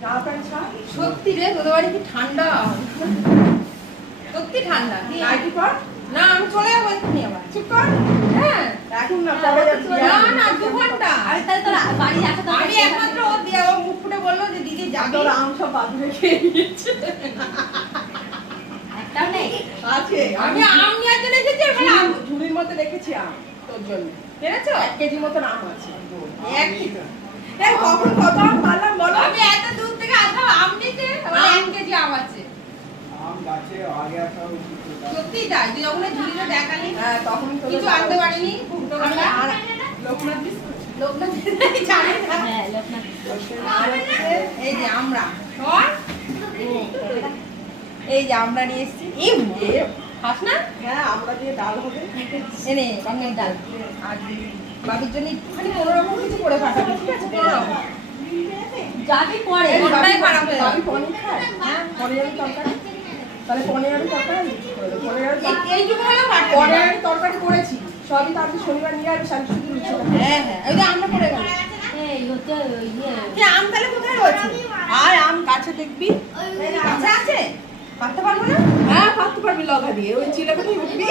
সত্যি রে তোদের বাড়ি কি ঠান্ডা, সত্যি ঠান্ডা। না আমি চলে যাবো এক্ষুনি আবার। চুপ কর। হ্যাঁ এখন না, না 2 ঘন্টা। আমি একমাত্র ও দিয়ে ও মুখ ফুটে বললো যে দিদি যাবে, আম সব বাদুড়ে খেয়ে নিচ্ছে। একটাও নেই আছে, আমি আম নিয়ে আসতে রেখেছি, ঝুড়ির মধ্যে রেখেছি আম তোর জন্য। বুঝেছো? 1 কেজি মতন আম আছে। 1 কেজি। কখন কত আম পারলাম বলো? আমি এত দূর থেকে আধা আম নিতে, 1 কেজি আম আছে। আম গাছে আগে আসা উচিত। সত্যি তাই, তুই যখন ঝুড়িটা দেখালি তখন কিছু আনতে পারিনি। লোকনাথ জানে না। হ্যাঁ লোকনাথ। এই যে আমরা এই যে আমরা নিয়ে এসেছি। খাস না? হ্যাঁ আমরা দিয়ে ডাল হবে। এনে রঙের ডাল। আর বাবির জন্য একটুখানি কোনো রকম কিছু করে পাঠাবি, ঠিক আছে? কোনো রকম যাবি পরে মনটাই খারাপ হয়ে যাবে। পনির খায়? হ্যাঁ পনিরের তরকারি। তাহলে পনিরের তরকারি পনিরের তরকারি করেছি সবই। তারপরে শনিবার নিয়ে আমি শাড়ি শুধু লুচি। হ্যাঁ হ্যাঁ ওই যে আমরা করে গেল। এই হচ্ছে ইয়ে আম তাহলে কোথায় রয়েছে? আর আম গাছে দেখবি, গাছে আছে। পারতে পারবো না? হ্যাঁ পারতে পারবি, লগা দিয়ে ওই চিলেকোঠায় উঠবি।